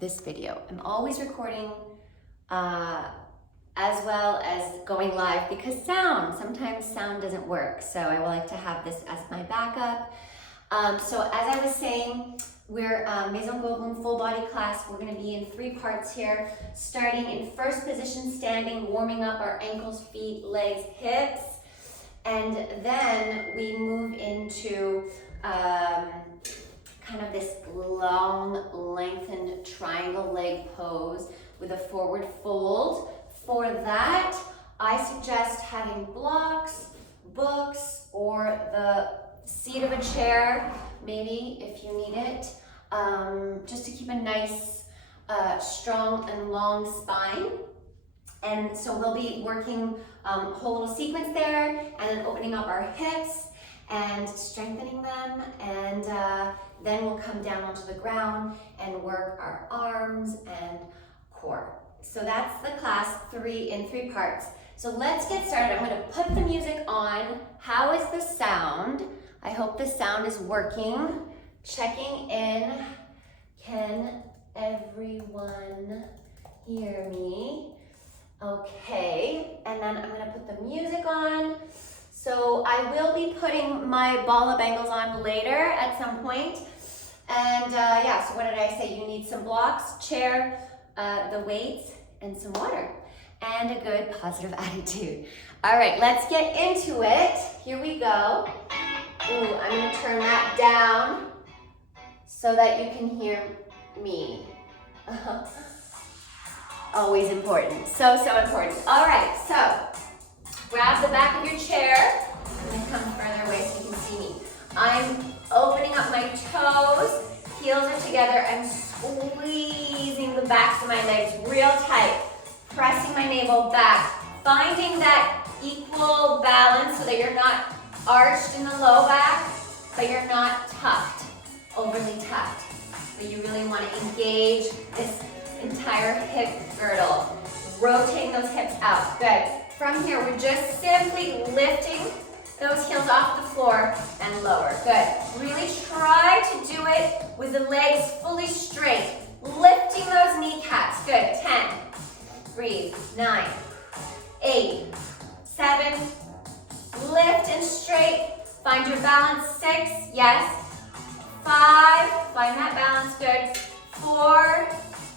this video. I'm always recording as well as going live because sometimes sound doesn't work. So I would like to have this as my backup. So as I was saying, we're Maison Goldblum full body class. We're gonna be in 3 parts here, starting in first position standing, warming up our ankles, feet, legs, hips. And then we move into kind of this long, lengthened triangle leg pose with a forward fold. For that, I suggest having blocks, books, or the seat of a chair, maybe if you need it, just to keep a nice, strong and long spine. And so we'll be working whole little sequence there, and then opening up our hips and strengthening them, and then we'll come down onto the ground and work our arms and core. So that's the class in 3 parts. So let's get started. I'm going to put the music on. How is the sound? I hope the sound is working. Checking in. Can everyone hear me? Okay, and then I'm gonna put the music on. So I will be putting my ball of bangles on later at some point. And yeah, so what did I say? You need some blocks, chair, the weights, and some water, and a good positive attitude. All right, let's get into it. Here we go. Ooh, I'm gonna turn that down so that you can hear me. Always important, so important. All right, so grab the back of your chair. I'm gonna come further away so you can see me. I'm opening up my toes, heels are together. I'm squeezing the backs of my legs real tight, pressing my navel back, finding that equal balance so that you're not arched in the low back, but you're not tucked, overly tucked. But you really wanna engage this entire hip girdle. Rotating those hips out. Good. From here, we're just simply lifting those heels off the floor and lower. Good. Really try to do it with the legs fully straight. Lifting those kneecaps. Good. 10. Breathe. 9. 8. 7. Lift and straight. Find your balance. 6. Yes. 5. Find that balance. Good. 4.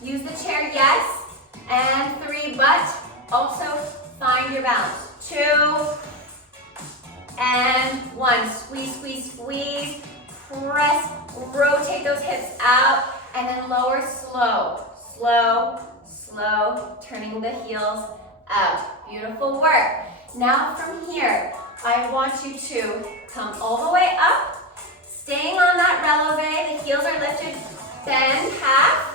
Use the chair, yes, and 3, but also find your balance. 2, and 1. Squeeze, squeeze, squeeze. Press, rotate those hips out, and then lower slow. Slow, slow, turning the heels out. Beautiful work. Now from here, I want you to come all the way up, staying on that releve. The heels are lifted, bend half,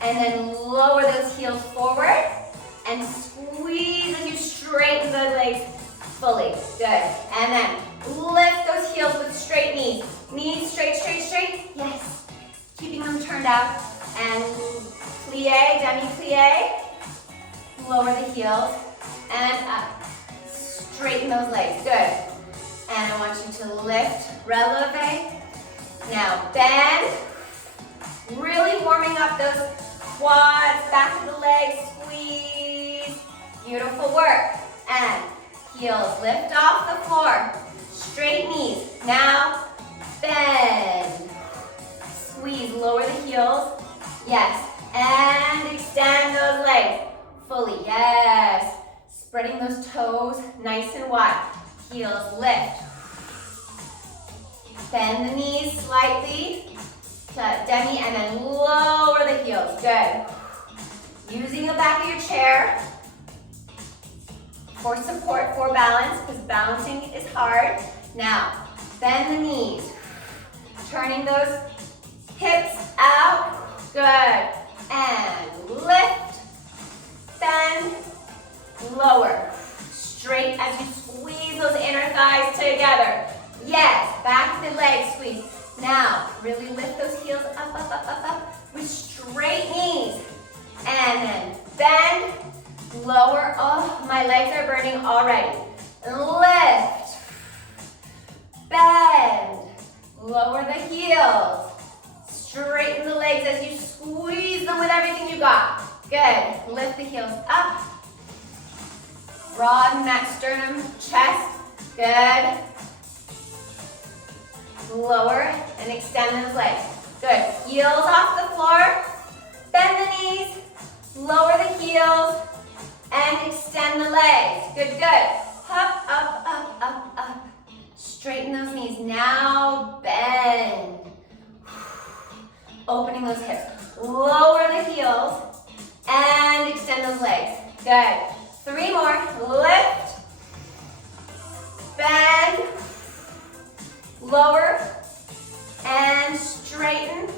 and then lower those heels forward and squeeze as you straighten the legs fully. Good. And then lift those heels with straight knees. Knees straight, straight, straight. Yes. Keeping them turned out. And plie, demi-plie. Lower the heels and up. Straighten those legs. Good. And I want you to lift, releve. Now bend. Really warming up those quads, back of the legs, squeeze. Beautiful work. And heels lift off the floor. Straight knees. Now bend. Squeeze, lower the heels. Yes. And extend those legs fully. Yes. Spreading those toes nice and wide. Heels lift. Bend the knees slightly. Demi, and then lower the heels. Good. Using the back of your chair for support, for balance, because balancing is hard. Now, bend the knees. Turning those hips out. Good. And lift, bend, lower. Straight as you squeeze those inner thighs together. Yes, back to the legs, squeeze. Now, really lift those heels up, up, up, up, up with straight knees. And then bend, lower. Oh, my legs are burning already. Lift, bend, lower the heels. Straighten the legs as you squeeze them with every everything you got. Good. Lift the heels up. Broaden that sternum, chest. Good. Lower and extend those legs. Good. Heels off the floor. Bend the knees. Lower the heels. And extend the legs. Good, good. Up, up, up, up, up. Straighten those knees. Now bend. Opening those hips. Lower the heels. And extend those legs. Good. 3 more. Lift. Bend. Lower. And straighten.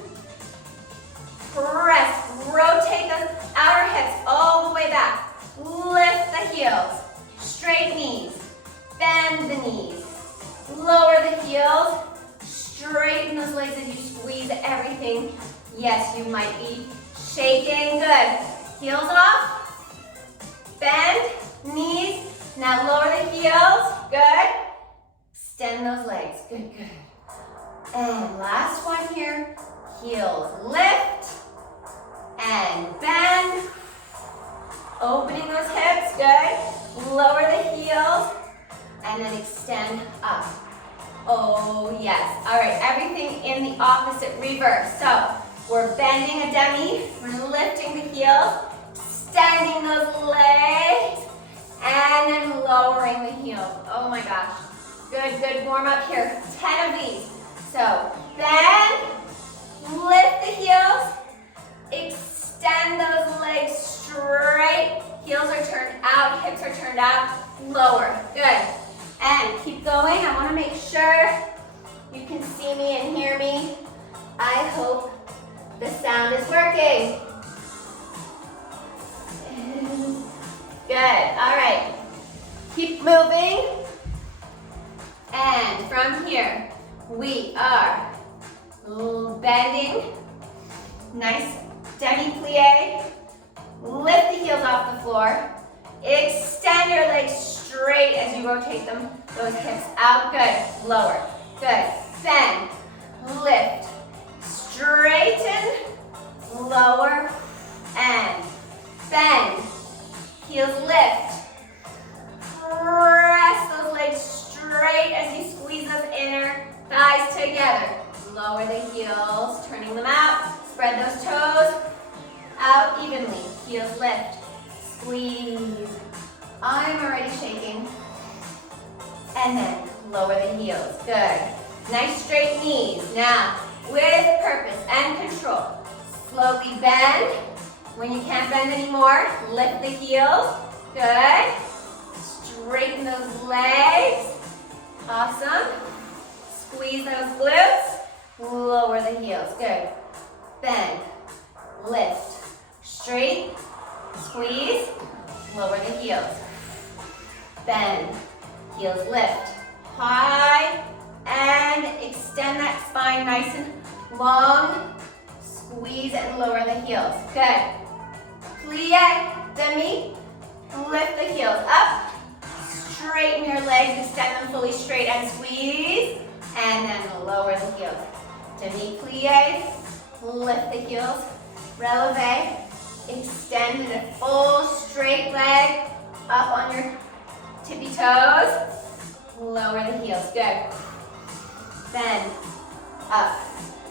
Press. Rotate those outer hips all the way back. Lift the heels. Straight knees. Bend the knees. Lower the heels. Straighten those legs as you squeeze everything. Yes, you might be shaking. Good. Heels off. Bend. Knees. Now lower the heels. Good. Extend those legs. Good, good. And last one here. Heels lift. And bend. Opening those hips. Good. Lower the heels. And then extend up. Oh, yes. All right, everything in the opposite reverse. So we're bending a demi. We're lifting the heels. Extending those legs. And then lowering the heels. Oh my gosh. Good, good. Warm up here. 10 of these. So bend. Lift the heels. Extend those legs straight. Heels are turned out. Hips are turned out. Lower. Good. And keep going. I want to make sure you can see me and hear me. I hope the sound is working. Good. All right. Keep moving. And from here, we are bending. Nice demi-plie. Lift the heels off the floor. Extend your legs straight as you rotate them. Those hips out. Good. Lower. Good. Bend. Lift. Straighten. Lower. And bend. Heels lift. Press those legs straight as you squeeze those inner thighs together. Lower the heels, turning them out. Spread those toes out evenly. Heels lift. Squeeze. I'm already shaking. And then lower the heels. Good. Nice straight knees. Now, with purpose and control, slowly bend. When you can't bend anymore, lift the heels. Good. Straighten those legs. Awesome. Squeeze those glutes. Lower the heels. Good. Bend. Lift. Straight. Squeeze. Lower the heels. Bend. Heels lift. High. And extend that spine nice and long. Squeeze and lower the heels. Good. Plie, demi. Lift the heels up. Straighten your legs. Extend them fully straight and squeeze. And then lower the heels. Demi-plie. Lift the heels. Releve. Extend in a full straight leg. Up on your tippy toes. Lower the heels. Good. Bend. Up.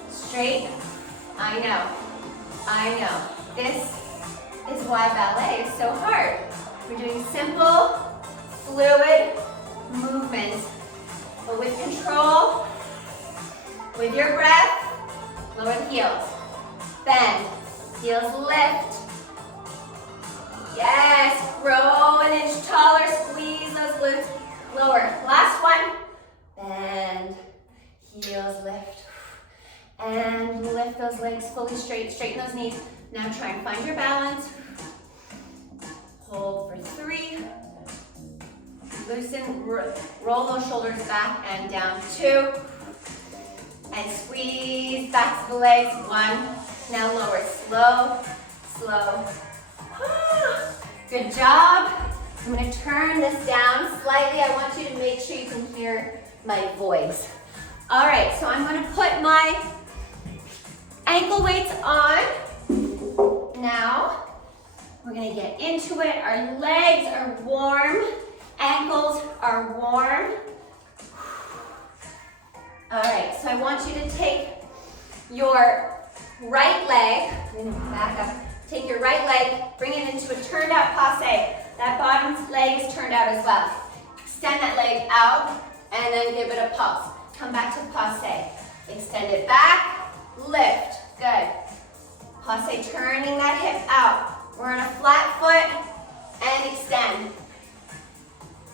Straight. I know. This is why ballet is so hard. We're doing simple, fluid movements, but with control, with your breath. Lower the heels. Bend. Heels lift. Yes. Grow an inch taller. Squeeze those glutes. Lower. Last one. Bend. Heels lift. And lift those legs fully straight. Straighten those knees. Now try and find your balance. Hold for 3. Loosen. Roll those shoulders back and down. 2. And squeeze back to the legs. 1. Now lower. Slow, slow. Good job. I'm going to turn this down slightly. I want you to make sure you can hear my voice. All right, so I'm going to put my ankle weights on. Now We're gonna get into it. Our legs are warm, ankles are warm. All right, so I want you to take your right leg, I'm gonna back up, take your right leg, bring it into a turned out passe. That bottom leg is turned out as well. Extend that leg out and then give it a pulse. Come back to passe. Extend it back, lift, good. Passe, turning that hip out. We're on a flat foot and extend.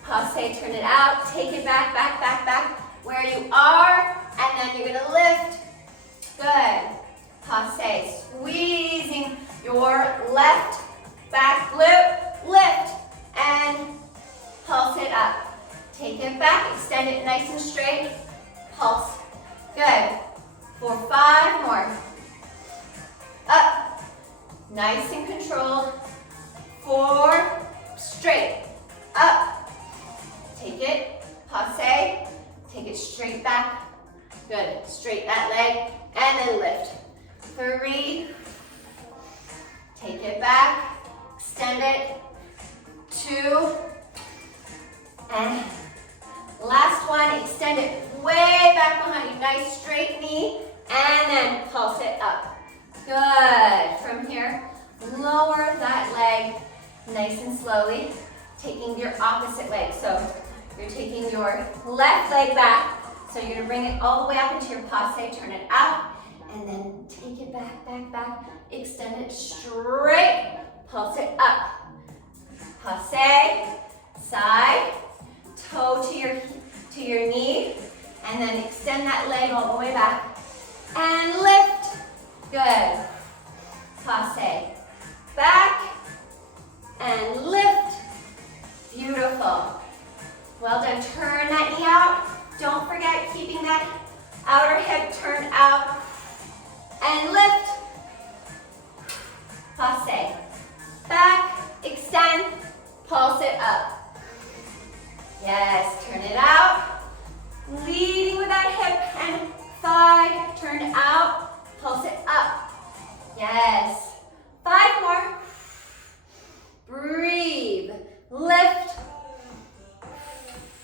Passe, turn it out, take it back, back, back, back, where you are, and then you're gonna lift. Good. Passe, squeezing your left back glute, lift, and pulse it up. Take it back, extend it nice and straight, pulse. Good. For 5 more. Up. Nice and controlled. 4, straight. Up. Take it, passe, take it straight back. Good. Straighten that leg, and then lift. 3. Take it back, extend it. 2. And last one, extend it way back behind you. Nice straight knee, and then pulse it up. Good. From here, lower that leg nice and slowly, taking your opposite leg. So you're taking your left leg back, so you're gonna bring it all the way up into your passe, turn it out, and then take it back, back, back, extend it straight, pulse it up. Passe, side, toe to your knee, and then extend that leg all the way back, and lift. Good. Passe, back, and lift. Beautiful. Well done. Turn that knee out. Don't forget keeping that outer hip turned out, and lift. Passe, back, extend, pulse it up. Yes, turn it out. Leading with that hip and thigh, turn out, pulse it up. Yes. 5 more. Breathe, lift.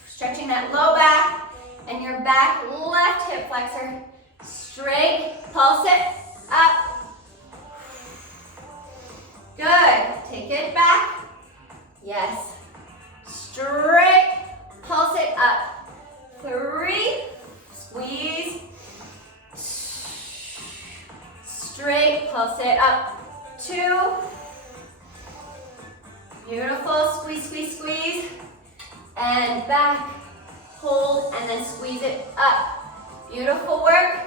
Stretching that low back and your back left hip flexor. Straight, pulse it up. Good. Take it back. Yes. Straight, pulse it up. 3, squeeze. Straight, pulse it up. 2. Beautiful. Squeeze, squeeze, squeeze. And back, hold, and then squeeze it up. Beautiful work.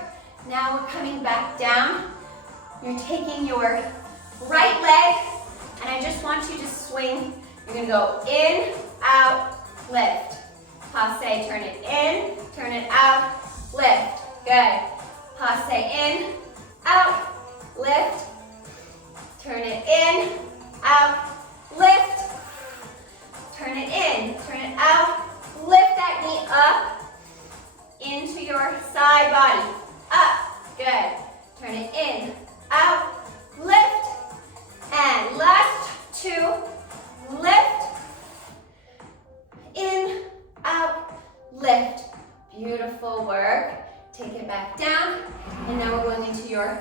Now we're coming back down. You're taking your right leg, and I just want you to swing. You're gonna go in, out, lift. Passe, turn it in, turn it out, lift. Good. Passe in, out, lift. Turn it in, out, lift. Turn it in, turn it out, lift that knee up into your side body. Up, good. Turn it in, out, lift. And last 2, lift, in, out, lift. Beautiful work. Take it back down, and now we're going into your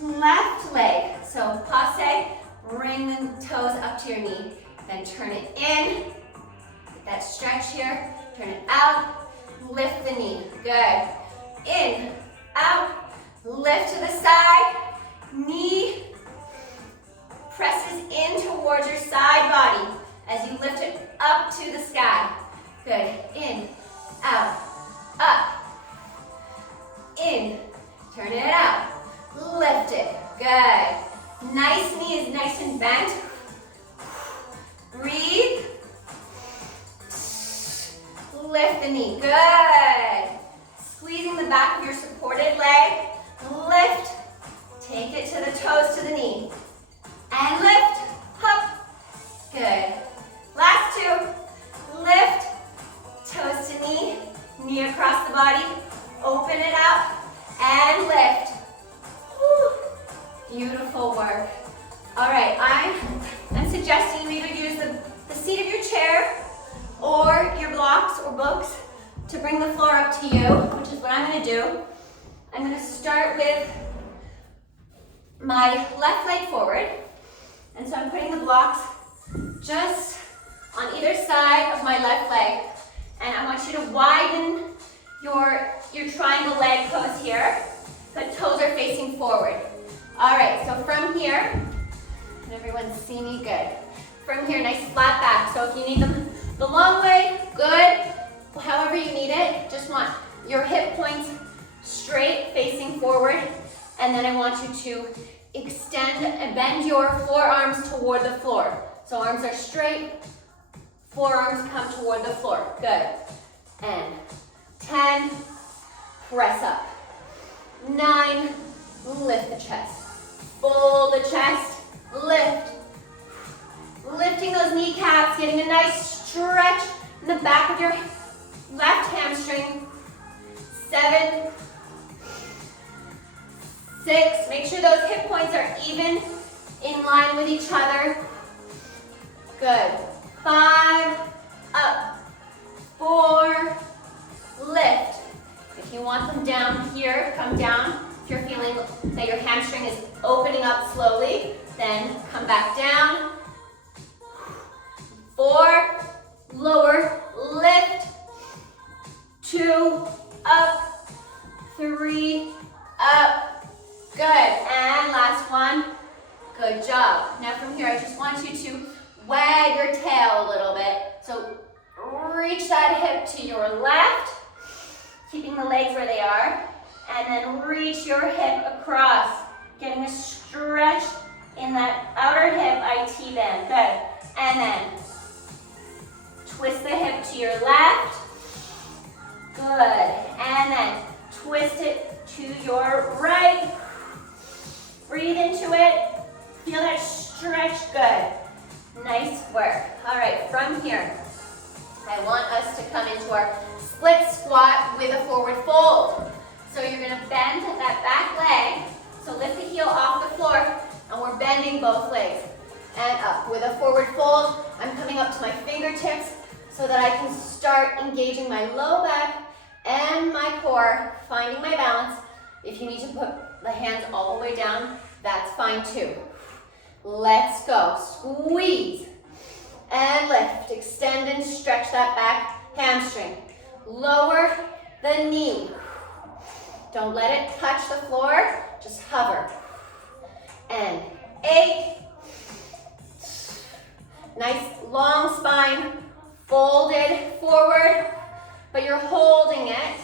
left leg. So passe, bring the toes up to your knee. Then turn it in, get that stretch here, turn it out, lift the knee, good. In, out, lift to the side, knee presses in towards your side body as you lift it up to the sky. Good, in, out, up, in, turn it out, lift it, good. Nice knees, nice and bent. Breathe. Lift the knee. Good. Squeezing the back of your supported leg. Lift. Take it to the toes to the knee. And lift. Up. Good. Last 2. Lift. Toes to knee. Knee across the body. Open it up. And lift. Whew. Beautiful work. All right, I am suggesting you either use the seat of your chair or your blocks or books to bring the floor up to you, which is what I'm gonna do. I'm gonna start with my left leg forward. And so I'm putting the blocks just on either side of my left leg. And I want you to widen your triangle leg pose here, but toes are facing forward. All right, so from here, can everyone see me good? From here, nice flat back. So if you need them the long way, good. However you need it, just want your hip points straight, facing forward. And then I want you to extend and bend your forearms toward the floor. So arms are straight, forearms come toward the floor. Good. And 10, press up. 9, lift the chest. Fold the chest, lift. Lifting those kneecaps, getting a nice stretch in the back of your left hamstring. 7, 6, make sure those hip points are even in line with each other. Good. 5, up. 4, lift. If you want them down here, come down. If you're feeling that your hamstring is opening up slowly, then come back down. 4, lower, lift. 2, up. 3, up. Good, and last one. Good job. Now from here, I just want you to wag your tail a little bit. So reach that hip to your left, keeping the legs where they are, and then reach your hip across, getting a stretch in that outer hip IT band. Good, and then twist the hip to your left. Good, and then twist it to your right. Breathe into it. Feel that stretch. Good. Nice work. All right, from here, I want us to come into our split squat with a forward fold. So you're gonna bend that back leg. So lift the heel off the floor, and we're bending both legs. And up. With a forward fold, I'm coming up to my fingertips so that I can start engaging my low back and my core, finding my balance. If you need to put the hands all the way down, that's fine too. Let's go. Squeeze and lift. Extend and stretch that back hamstring. Lower the knee. Don't let it touch the floor, just hover. And 8. Nice long spine, folded forward, but you're holding it.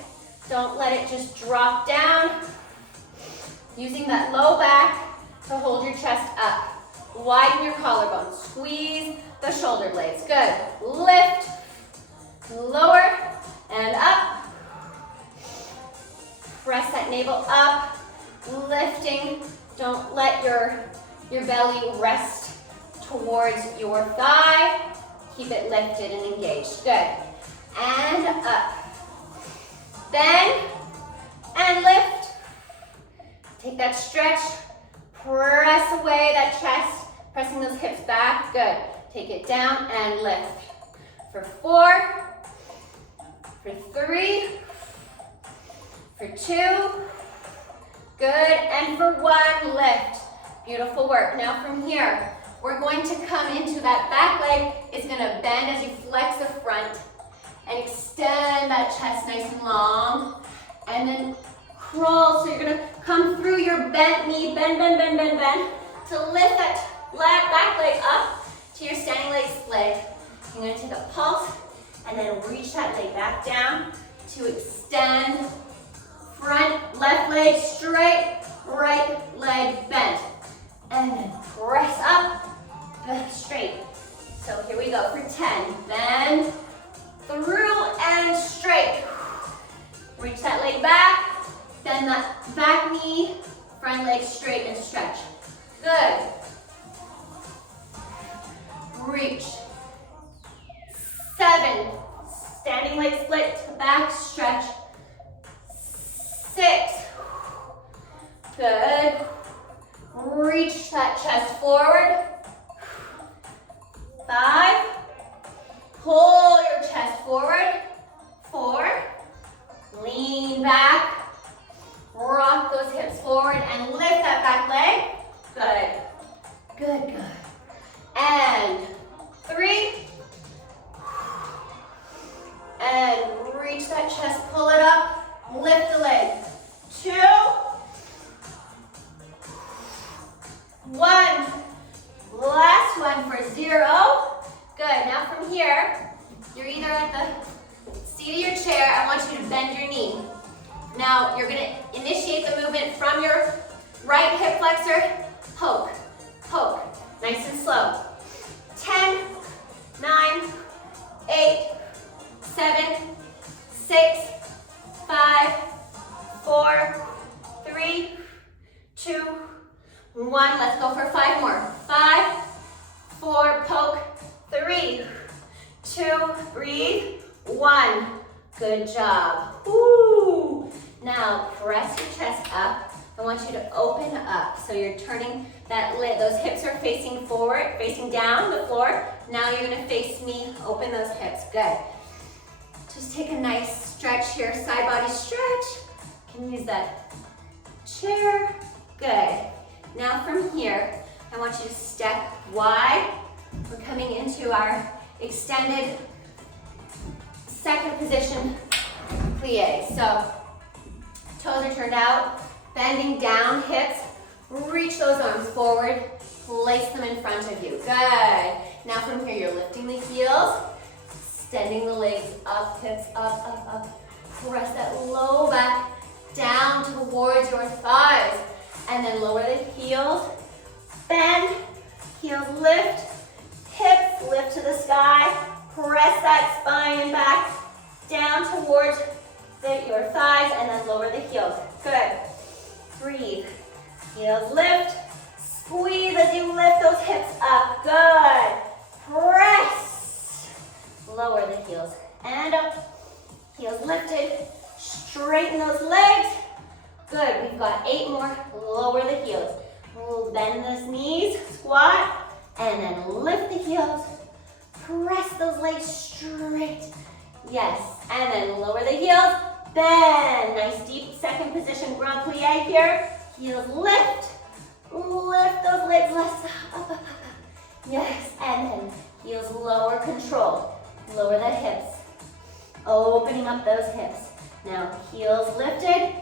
Don't let it just drop down. Using that low back to hold your chest up. Widen your collarbone. Squeeze the shoulder blades. Good. Lift, lower, and up. Press that navel up, lifting. Don't let your belly rest towards your thigh. Keep it lifted and engaged. Good. And up. Bend and lift. Take that stretch. Press away that chest, pressing those hips back. Good. Take it down and lift. For 4, for 3, for 2, good, and for 1, lift. Beautiful work. Now from here, we're going to come into that back leg. It's gonna bend as you flex the front and extend that chest nice and long, and then crawl. So you're gonna come through your bent knee, bend, to lift that back leg up to your standing leg split. You're gonna take a pulse and then reach that leg back down to extend. Front, left leg straight, right leg bent. And then press up, straight. So here we go for 10. Bend through and straight. Reach that leg back, bend that back knee, front leg straight and stretch. Good. Reach. 7. Standing leg split, back stretch. 6. Good. Reach that chest chest forward. 5. Pull your chest forward. 4. Lean back. Rock those hips forward and lift that back leg. Good. Good, good. And 3. And reach that chest, pull it up, lift the leg. 2. 1. Last one for 0. Good, now from here, you're either at the seat of your chair. I want you to bend your knee. Now, you're gonna initiate the movement from your right hip flexor, poke, poke, nice and slow. 10, 9, 8, 7, 6, 5, 4, 3, 2, 1. Let's go for 5 more. 5, 4, poke, 3, 2, breathe, 1. Good job. Woo. Now press your chest up. I want you to open up. So you're turning that lid. Those hips are facing forward, facing down the floor. Now you're gonna face me. Open those hips. Good. Just take a nice stretch here, side body stretch. You can use that chair. Good. Now from here, I want you to step wide. We're coming into our extended second position plie. So toes are turned out, bending down, hips. Reach those arms forward, place them in front of you. Good. Now from here, you're lifting the heels, extending the legs up, hips up, up, up. Press that low back down towards your thighs. And then lower the heels, bend, heels lift, hips lift to the sky. Press that spine and back down towards your thighs and then lower the heels. Good. Breathe. Heels lift. Squeeze as you lift those hips up. Good. Press. Lower the heels and up. Heels lifted. Straighten those legs. Good. We've got 8 more. Lower the heels. Bend those knees. Squat. And then lift the heels. Press those legs straight. Yes. And then lower the heels. Bend. Nice deep second position. Grand plie here. Heels lift. Lift those legs. Up, up, up, up. Yes. And then heels lower. Control. Lower the hips. Opening up those hips. Now heels lifted.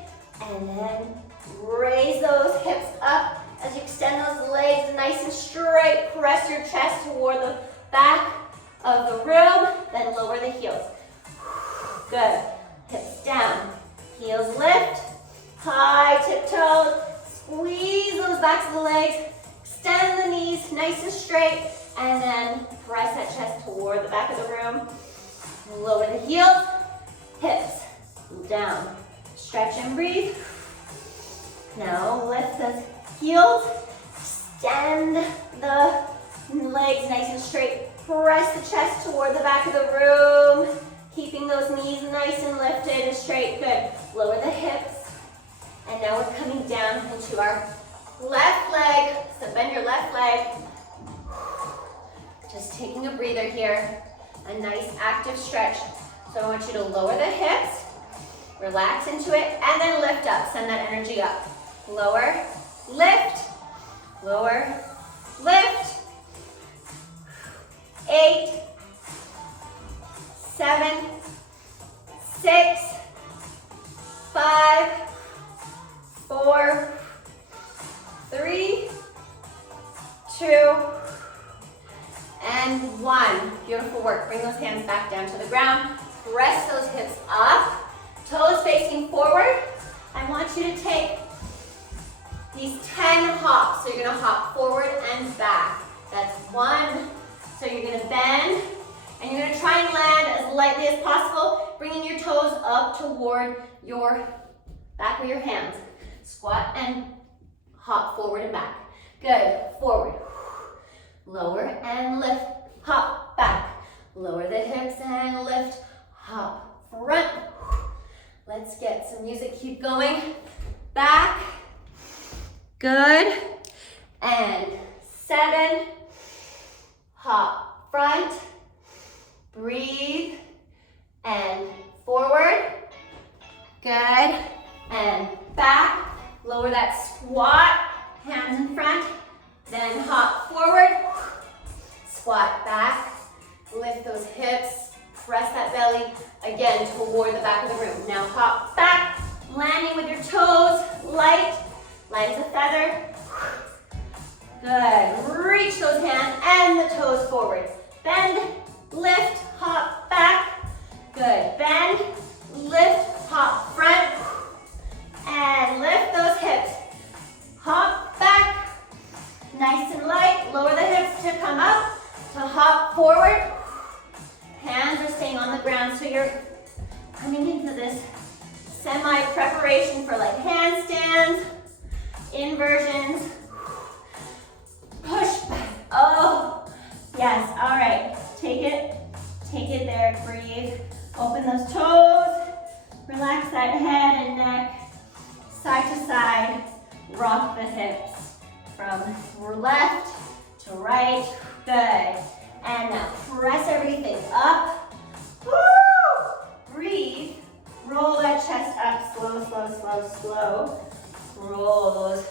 And then raise those hips up as you extend those legs nice and straight. Press your chest toward the back of the room. Then lower the heels. Good. Hips down. Heels lift. High tiptoes. Squeeze those backs of the legs. Extend the knees nice and straight. And then press that chest toward the back of the room. Lower the heels. Hips down. Stretch and breathe. Now lift the heels. Extend the legs nice and straight. Press the chest toward the back of the room. Keeping those knees nice and lifted and straight. Good. Lower the hips. And now we're coming down into our left leg. So bend your left leg. Just taking a breather here. A nice active stretch. So I want you to lower the hips. Relax into it, and then lift up. Send that energy up. Lower, lift, lower, lift. 8, 7, 6, 5, 4, 3, 2, and 1. Beautiful work. Bring those hands back down to the ground. Press those hips up. Toes facing forward. I want you to take these 10 hops. So you're gonna hop forward and back. That's 1. So you're gonna bend, and you're gonna try and land as lightly as possible, bringing your toes up toward your back of your hands. Squat and hop forward and back. Good, forward. Lower and lift, hop, back. Lower the hips and lift, hop, front. Let's get some music, keep going. Back, good, and 7. Hop front, breathe, and forward. Good, and back. Lower that squat, hands in front. Then hop forward, squat back. Lift those hips, press that belly again toward the back of the room. Now hop back, landing with your toes, light as a feather. Good, reach those hands and the toes forward. Bend, lift, hop back. Good, bend, lift, hop front, and lift those hips. Hop back, nice and light. Lower the hips to come up, to hop forward. Hands are staying on the ground, so you're coming into this semi-preparation for like handstands, inversions. Push back. Oh, yes. All right. Take it there. Breathe. Open those toes. Relax that head and neck. Side to side. Rock the hips from left to right. Good. And now press everything up. Woo! Breathe. Roll that chest up. Slow, slow, slow, slow. Roll those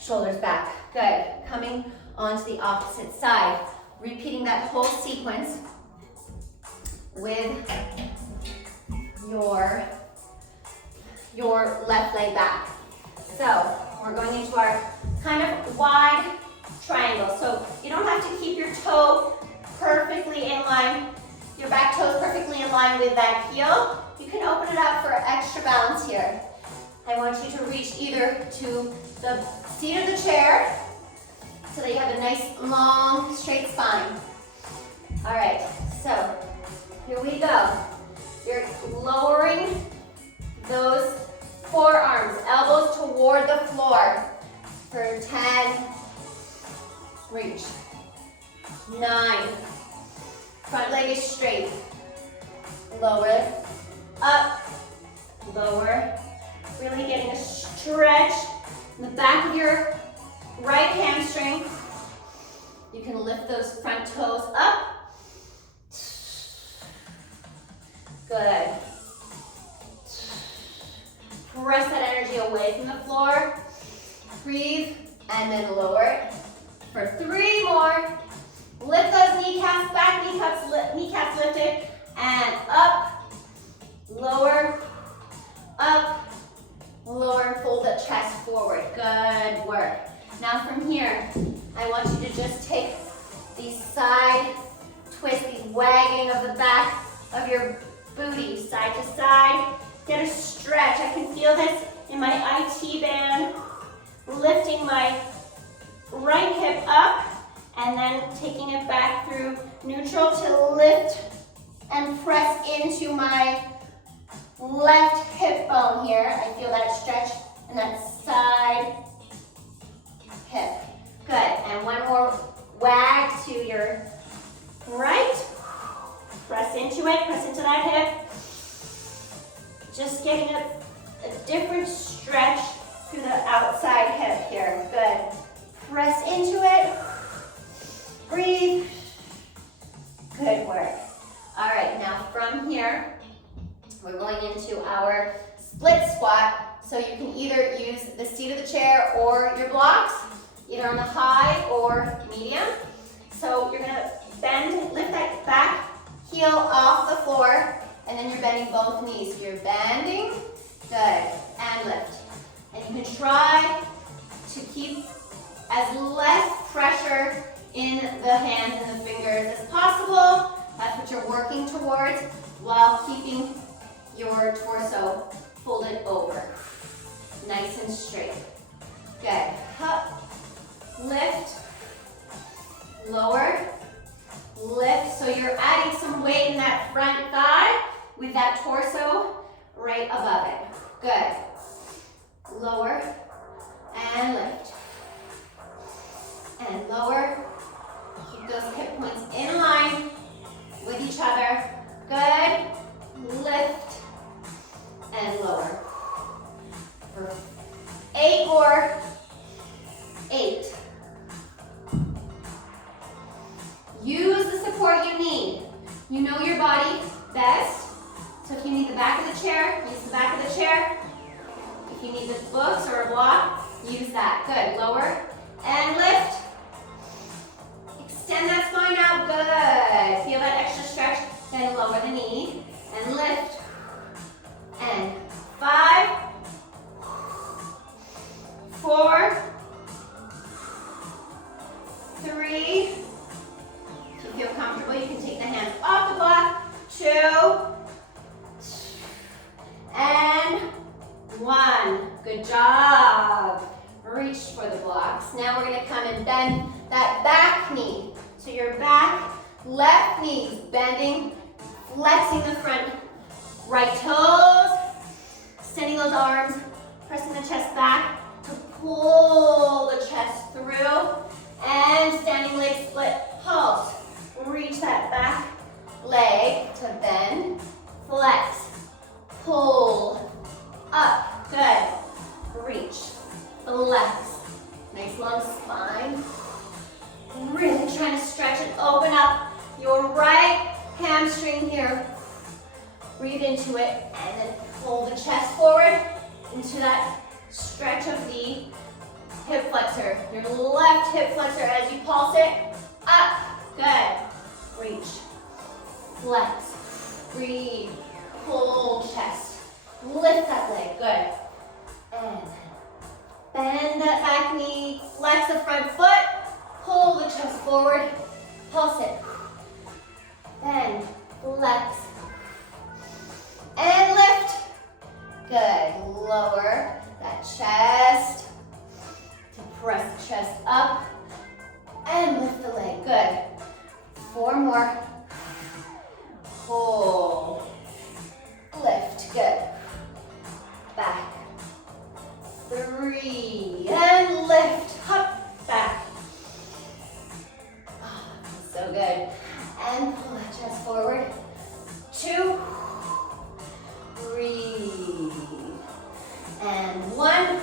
shoulders back. Good. Coming onto the opposite side. Repeating that whole sequence with your left leg back. So we're going into our kind of wide triangle. So you don't have to keep your toe perfectly in line, your back toe is perfectly in line with that heel. You can open it up for extra balance here. I want you to reach either to the seat of the chair so that you have a nice, long, straight spine. All right, so here we go. You're lowering those forearms, elbows toward the floor for 10. Reach. 9. Front leg is straight. Lower, up, lower. Really getting a stretch in the back of your right hamstring. You can lift those front toes up. Good. Press that energy away from the floor. Breathe and then lower it. For 3 more. Lift those kneecaps, back kneecaps lifted, and up, lower, up, lower, and fold the chest forward. Good work. Now from here, I want you to just take these side twists, these wagging of the back of your booty, side to side. Get a stretch. I can feel this in my IT band, lifting my right hip up, and then taking it back through neutral to lift and press into my left hip bone here. I feel that stretch in that side hip. Good, and one more wag to your right. Press into it, press into that hip. Just getting a different stretch through the outside hip here. Good. Press into it. Breathe. Good work. All right, now from here, we're going into our split squat. So you can either use the seat of the chair or your blocks, either on the high or medium. So you're gonna bend, lift that back heel off the floor, and then you're bending both knees. You're bending, good, and lift. And you can try to keep as less pressure in the hands and the fingers as possible. That's what you're working towards while keeping your torso folded over. Nice and straight. Good. Up, lift, lower, lift. So you're adding some weight in that front thigh with that torso right above it. Good. Lower and lift. And lower. Keep those hip points in line with each other. Good. Lift and lower. For 8 more. 8, support you need. You know your body best. So if you need the back of the chair, use the back of the chair. If you need the books or a block, use that. Good. Lower and lift. Extend that spine out. Good. Feel that extra stretch. Then lower the knee and lift. And 5, 4, 3. If you feel comfortable, you can take the hands off the block. 2. And 1. Good job. Reach for the blocks. Now we're going to come and bend that back knee. So your back, left knee bending, flexing the front right toes, extending those arms, pressing the chest back to pull the chest through, and standing leg split, pulse. Reach that back leg to bend, flex, pull, up, good. Reach, flex, nice long spine. Really trying to stretch and open up your right hamstring here. Breathe into it and then pull the chest forward into that stretch of the hip flexor. Your left hip flexor as you pulse it, up, good. Reach, flex, breathe, pull chest, lift that leg, good. And bend that back knee, flex the front foot, pull the chest forward, pulse it. Bend, flex, and lift. Good. Lower that chest to press the chest up and lift the leg. Good. 4 more. Pull, lift. Good. Back. 3 and lift. Up, back. Oh, so good. And pull that chest forward. 2. Breathe. And 1.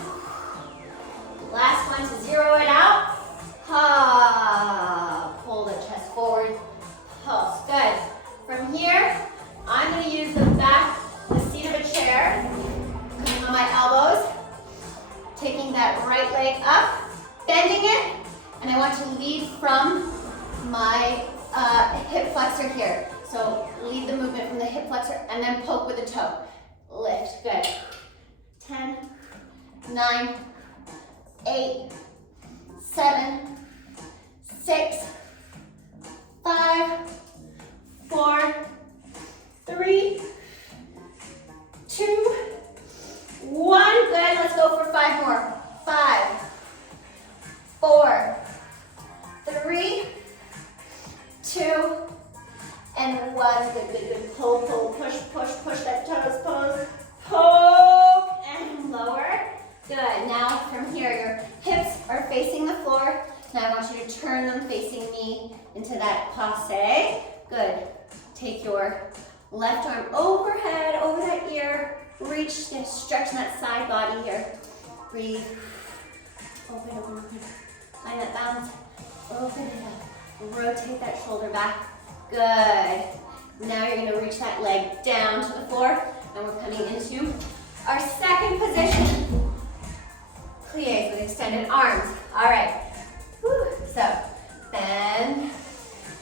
Last one to zero it out. Pull the chest forward. Pulse. Good. From here, I'm going to use the seat of a chair, coming on my elbows, taking that right leg up, bending it, and I want to lead from my hip flexor here. So lead the movement from the hip flexor and then poke with the toe. Lift, good. 10, 9, 8, 7, 6, 5, 4, 3, 2, 1. Good, let's go for 5 more. 5, 4, 3, 2, and 1. Good, good, good. Pull, pull, push, push, push that toes, pose. Poke and lower. Good. Now from here, your hips are facing the floor. Now I want you to turn them facing me into that passe. Good. Take your left arm overhead, over that ear. Reach, stretch that side body here. Breathe. Open, open, open. Find that balance. Open it up. Rotate that shoulder back. Good. Now you're going to reach that leg down to the floor, and we're coming into our second position. Plies with extended arms. All right. Whew. So bend.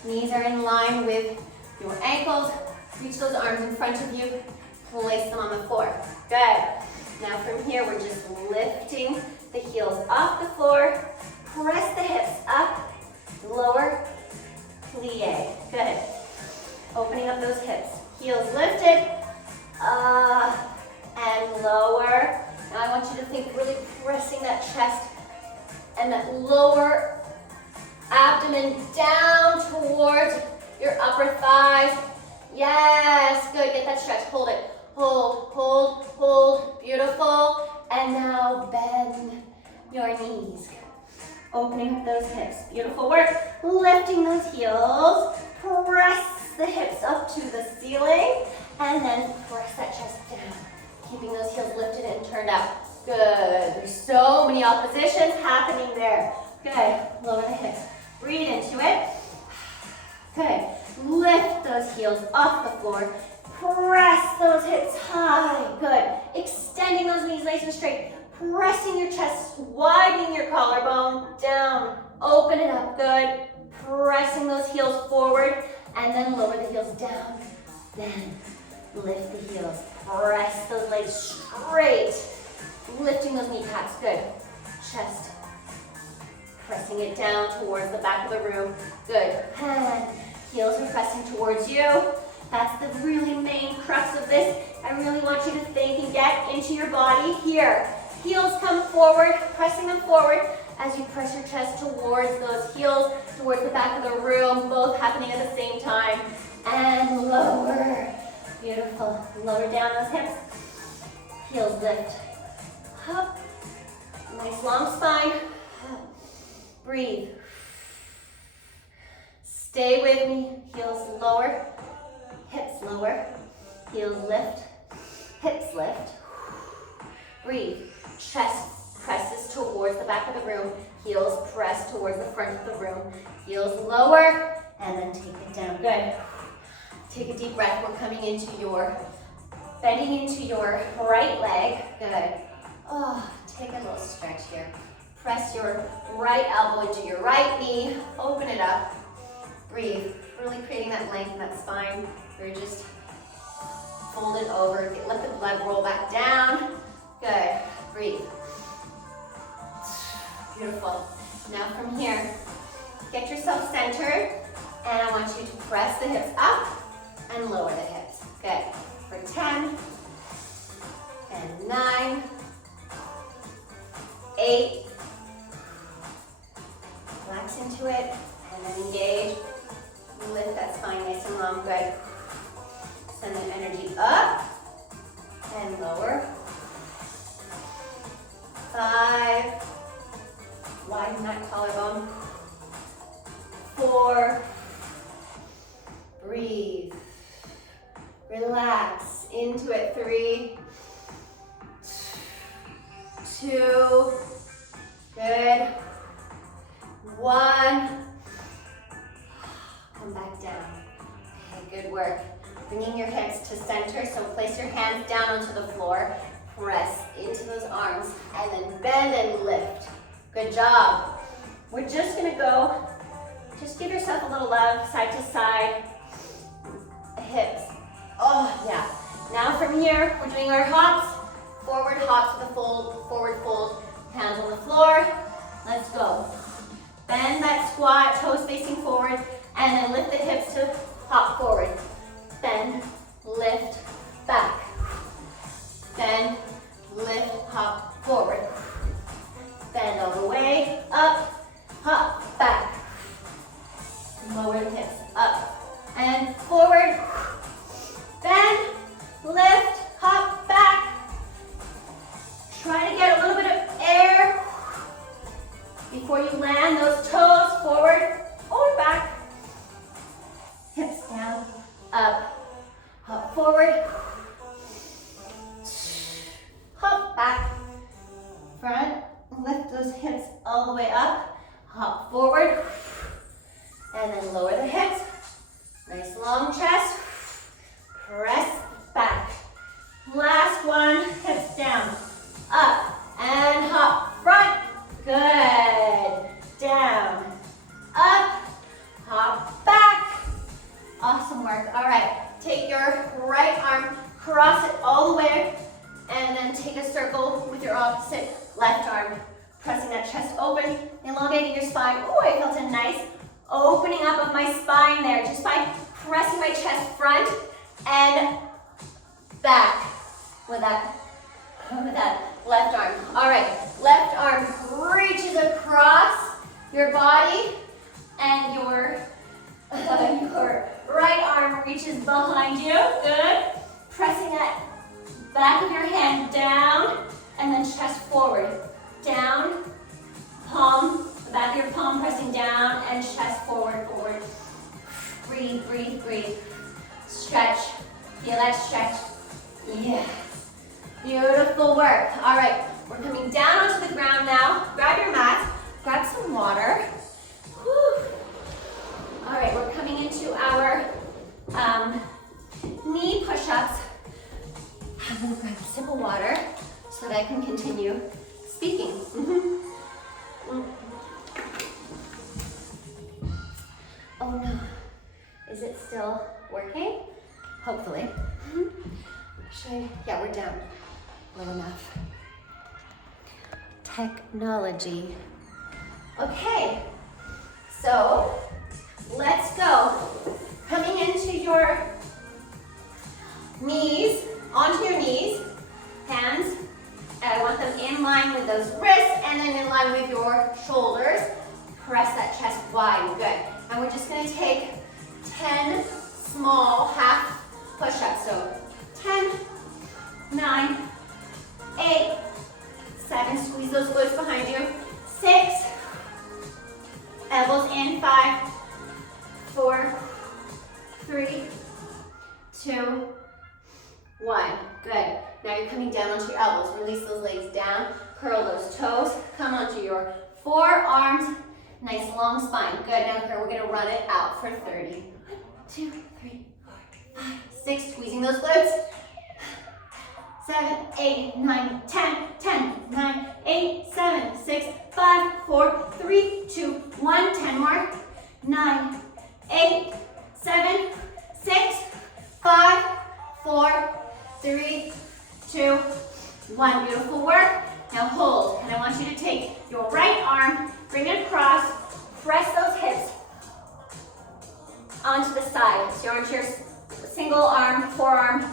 Knees are in line with your ankles. Reach those arms in front of you. Place them on the floor. Good. Now from here, we're just lifting the heels off the floor. Press the hips up. Lower. Plie. Good. Opening up those hips. Heels lifted. And lower. Now I want you to think really pressing that chest and that lower abdomen down towards your upper thighs. Yes, good. Get that stretch. Hold it. Hold, hold, hold. Beautiful. And now bend your knees. Opening up those hips. Beautiful work. Lifting those heels. Press the hips up to the ceiling. And then press that chest down. Keeping those heels lifted and turned up. Good. There's so many oppositions happening there. Good. Lower the hips. Breathe into it. Good. Lift those heels off the floor. Press those hips high. Good. Extending those knees nice and straight. Pressing your chest, widening your collarbone. Down. Open it up. Good. Pressing those heels forward. And then lower the heels down. Then lift the heels. Press those legs straight. Lifting those kneecaps. Good. Chest. Pressing it down towards the back of the room. Good. And heels are pressing towards you. That's the really main crux of this. I really want you to think and get into your body here. Heels come forward, pressing them forward as you press your chest towards those heels, towards the back of the room, both happening at the same time. And lower. Beautiful. Lower down those hips. Heels lift. Up. Nice long spine. Breathe. Stay with me. Heels lower. Hips lower. Heels lift. Hips lift. Breathe. Chest presses towards the back of the room. Heels press towards the front of the room. Heels lower. And then take it down. Good. Take a deep breath. We're coming into your, bending into your right leg. Good. Oh, take a little stretch here. Press your right elbow into your right knee. Open it up. Breathe. Really creating that length in that spine. We're just fold it over. Let the blood roll back down. Good. Breathe. Beautiful. Now from here, get yourself centered. And I want you to press the hips up and lower the hips. Good. For 10 and 9, 8. Relax into it and then engage. Lift that spine nice and long. Good. Send that energy up and lower. 5. Widen that collarbone. 4. Breathe. Relax into it. 3. 2. Good. 1. Come back down. Okay, good work. Bringing your hips to center, so place your hands down onto the floor. Press into those arms, and then bend and lift. Good job. We're just gonna go, just give yourself a little love, side to side. Hips. Oh, yeah. Now from here, we're doing our hops. Forward hops with a fold, forward fold. Hands on the floor. Let's go. Bend that squat, toes facing forward, and then lift the hips to hop forward. Bend, lift, back. Bend, lift, hop forward. Bend all the way, up, hop, back. Lower the hips, up and forward. Bend, lift, hop, back. Try to get a little bit of air before you land those toes forward or back. Hips down, up, hop forward, hop back, front, lift those hips all the way up, hop forward, and then lower the hips. Nice long chest, press back. Last one, hips down, up, and hop, front, good, down, up, hop back. Awesome work. All right, take your right arm, cross it all the way, and then take a circle with your opposite left arm, pressing that chest open, elongating your spine. Oh, I felt a nice opening up of my spine there, just by pressing my chest front and back with that left arm. All right, left arm reaches across your body, and your right arm reaches behind you. Good. Pressing that back of your hand down, and then chest forward. Down, palm, the back of your palm pressing down, and chest forward, forward. Breathe, breathe, breathe. Stretch. Feel that stretch. Yes. Beautiful work. All right, we're coming down onto the ground now. Grab your mat, grab some water. Whew. All right, we're coming into our can continue speaking. Oh no, is it still working? Hopefully. Yeah, we're down low enough. Technology. Okay, so let's go. Coming into your knees, onto your knees, hands, and I want them in line with those wrists and then in line with your shoulders. Press that chest wide, good. And we're just gonna take 10 small half push-ups. So 10, 9, 8, 7, squeeze those glutes behind you. 6, elbows in, 5, 4, 3, 2, 1. Good. Now you're coming down onto your elbows. Release those legs down, curl those toes, come onto your forearms. Nice long spine. Good. Now we're going to run it out for 30. 1, 2, 3, 4, 5, 6. Squeezing those glutes. 7, 8, 9, 10, 10, 9, 8, 7, 6, 5, 4, 3, 2, 1. 10 more. 9, 8, 7, 6, 5, 4, 3, 2, 1. Beautiful work. Now hold. And I want you to take your right arm, bring it across, press those hips onto the side. So you're onto your single arm, forearm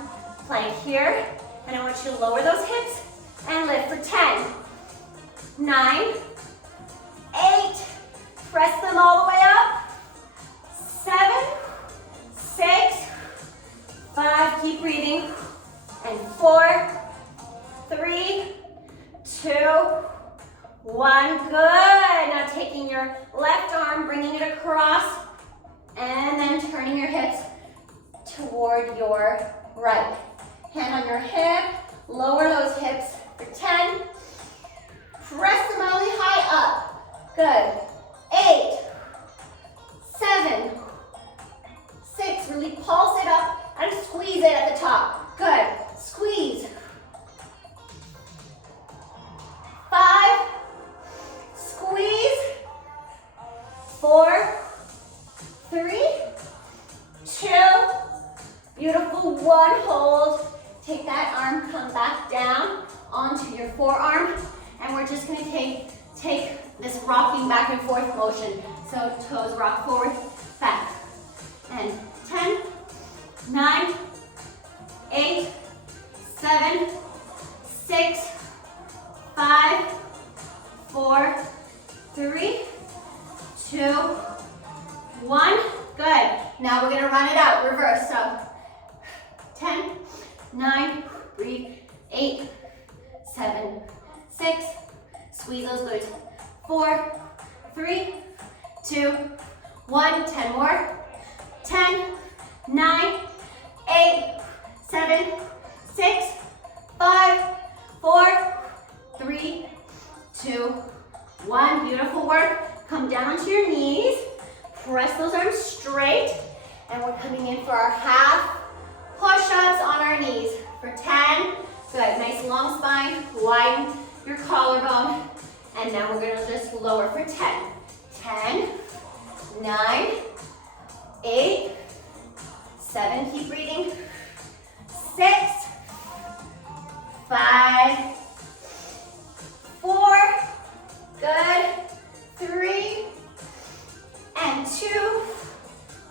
plank here. And I want you to lower those hips and lift for 10, 9, 8, press them all the way up, 7, 6, 5, keep breathing, and 4, 3, 2, 1, good. Now taking your left arm, bringing it across, and then turning your hips toward your right. Hand on your hip, lower those hips for 10. Press them really high up. Good. 8, 7, 6. Really pulse it up and squeeze it at the top. Good. Squeeze. 5. Squeeze. 4, 3, 2. Beautiful. 1. Hold. Take that arm, come back down onto your forearm, and we're just gonna take this rocking back and forth motion. So toes rock forward, back. And 10, 9, 8, 7, 6, 5, 4, 3, 2, 1. Good. Now we're gonna run it out, reverse. So 10, 9, breathe, 8, 7, 6, squeeze those glutes, 4, 3, 2, 1, 10 more, 10, 9, 8, 7, 6, 5, 4, 3, 2, 1, beautiful work. Come down onto your knees, press those arms straight, and we're coming in for our half push-ups on our knees for 10. Good, nice long spine, widen your collarbone. And now we're gonna just lower for 10. 10, 9, 8, 7, keep breathing. 6, 5, 4, good. 3, and 2,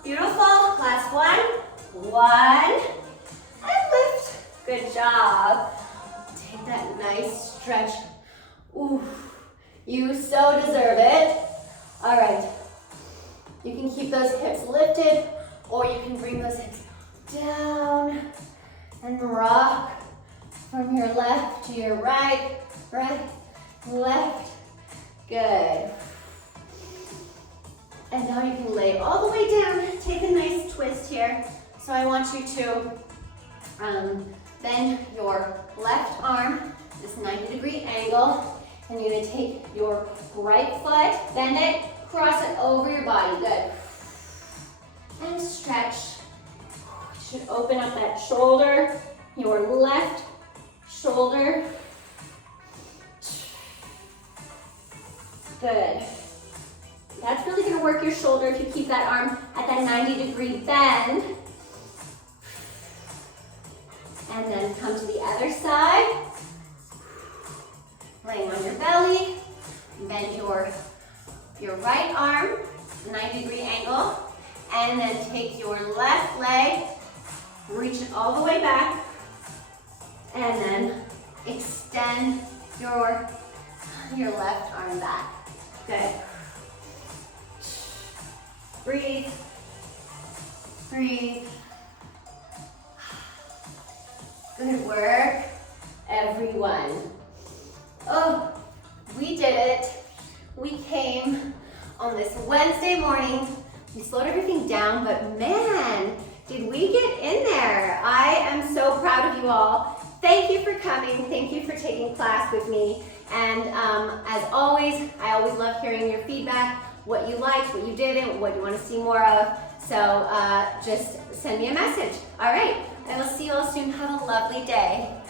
beautiful. Last one. 1, and lift. Good job. Take that nice stretch. Ooh, you so deserve it. All right, you can keep those hips lifted, or you can bring those hips down and rock from your left to your right, right, left. Good. And now you can lay all the way down. Take a nice twist here. So I want you to bend your left arm, this 90-degree angle, and you're gonna take your right foot, bend it, cross it over your body, good. And stretch. You should open up that shoulder, your left shoulder. Good. That's really gonna work your shoulder if you keep that arm at that 90-degree bend. And then come to the other side. Laying on your belly. Bend your right arm, 90-degree angle. And then take your left leg, reach it all the way back. And then extend your left arm back. Good. Breathe. Breathe. Good work, everyone. Oh, we did it. We came on this Wednesday morning. We slowed everything down, but man, did we get in there. I am so proud of you all. Thank you for coming. Thank you for taking class with me. And as always, I always love hearing your feedback, what you liked, what you didn't, what you want to see more of. So just send me a message. All right, I will see you all soon. Have a lovely day.